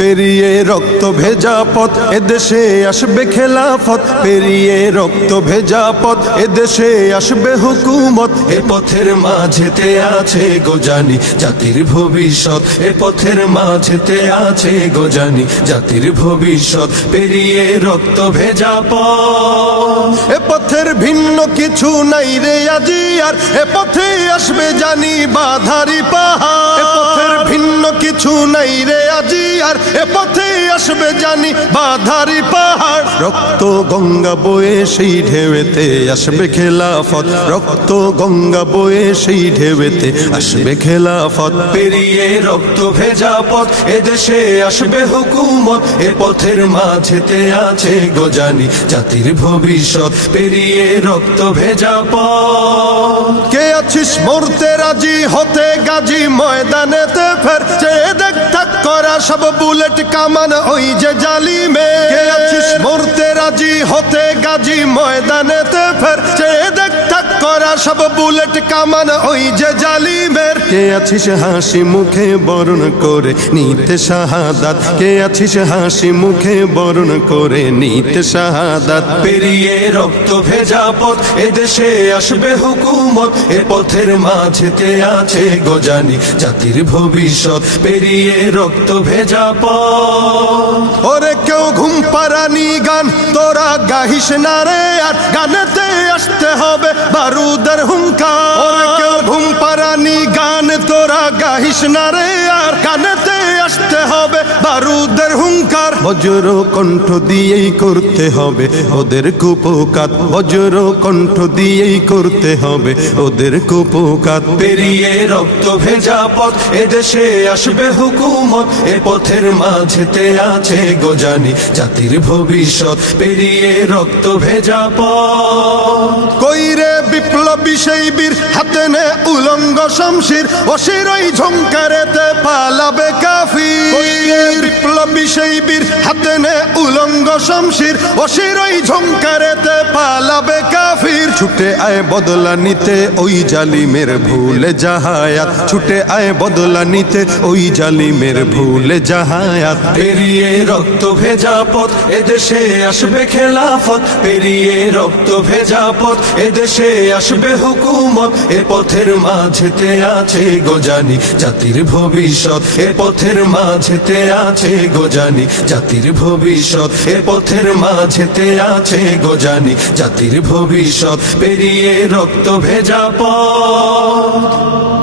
পেরিয়ে রক্ত ভেজা পথ এদেশে আসবে খেলাফত, পেরিয়ে রক্ত ভেজা পথ এদেশে আসবে হুকুমত। এ পথের মাঝেতে আছে গোজানি জাতির ভবিষ্যৎ, এ পথের মাঝেতে আছে গোজানি জাতির ভবিষ্যৎ। পেরিয়ে রক্ত ভেজা পথ, এ পথের ভিন্ন কিছু নাই রে আজি আর, এ পথে আসবে জানি বাধারি পাহাড়। এ পথের ভিন্ন কিছু নাই রে আজি আর, এ পথে আসবে জানি বাধারি পাহাড়। রক্ত গঙ্গা বয়ে সেই ঢেউতে আসবে খেলাফত, রক্ত গঙ্গা বয়ে সেই ঢেউতে আসবে খেলাফত। পেরিয়ে রক্ত ভেজা পথ এদেশে আসবে হুকুমত, এ পথের মাঝেতে আছে গোজানি জাতির ভবিষ্যৎ। পেরিয়ে রক্ত ভেজা পথ, কে আছিস মরতে রাজি হতে গাজী ময়দানেতে ফের, চেয়ে দেখ থাক করা সব বুলেট কামান ওই যে জালিমে। কে আছিস মরতে রাজি হতে গাজী ময়দানেতে ফের, চেয়ে দেখ থাক করা সব বুলেট কামান ওই যে জালিমের। কে আছিস হাসি মুখে বরণ করে নিতে শাহাদাত, কে আছিস হাসি মুখে বরণ করে নিতে শাহাদাত। পেরিয়ে রক্ত ভেজা পথ এদেশে আসবে হুকুমত, এ পথের মাঝেতে আছে গোজানি জাতির ভবিষ্যৎ। পেরিয়ে রক্ত ভেজা পথ, ওরে কেউ ঘুম পাড়ানি গান তোরা গাহিস না রে আর, গানেতে আসতে হবে বারুদের হুঙ্কার। ওরে কেউ ঘুম পাড়ানি গান তোরা গাহিস না রে আর, গানেতে আসতে হবে বারুদের হুঙ্কার। বজ্র কণ্ঠ দিয়েই করতে হবে ওদের কুপকাত, বজ্র কণ্ঠ দিয়েই করতে হবে ওদের কুপকাত। পেরিয়ে রক্ত ভেজা পথ এদেশে আসবে হুকুমত, এ পথের মাঝেতে আছে গোজানি জাতির ভবিষ্যৎ। পেরিয়ে রক্ত ভেজা পথ, কইরে বিপ্লবী সেই বীর হাতে নে উলঙ্গ শমশির, অশিরই ঝংকারেতে পালাবে কাফির। কইরে বিপ্লবী সেই বীর হাতে নে উলঙ্গ শমশির, অশিরই ঝংকারেতে পালাবে কাফির। ছুটে আয় বদলা নিতে ওই জালিমের ভুলে জাহায়াত, ছুটে আয় বদলা নিতে ওই জালিমের ভুলে জাহায়াত। পেরিয়ে রক্ত ভেজা পথ এদেশে আসবে খেলাফত, পেরিয়ে রক্ত ভেজা পথ এদেশে আসবে হুকুমত, এ পথের মাঝেতে আছে গোজানি জাতির ভবিষ্যৎ। এ পথের মাঝেতে আছে গোজানি জাতির ভবিষ্যৎ, এ পথের মাঝেতে আছে গোজানি জাতির ভবিষ্যৎ। পেরিয়ে রক্ত ভেজা পথ।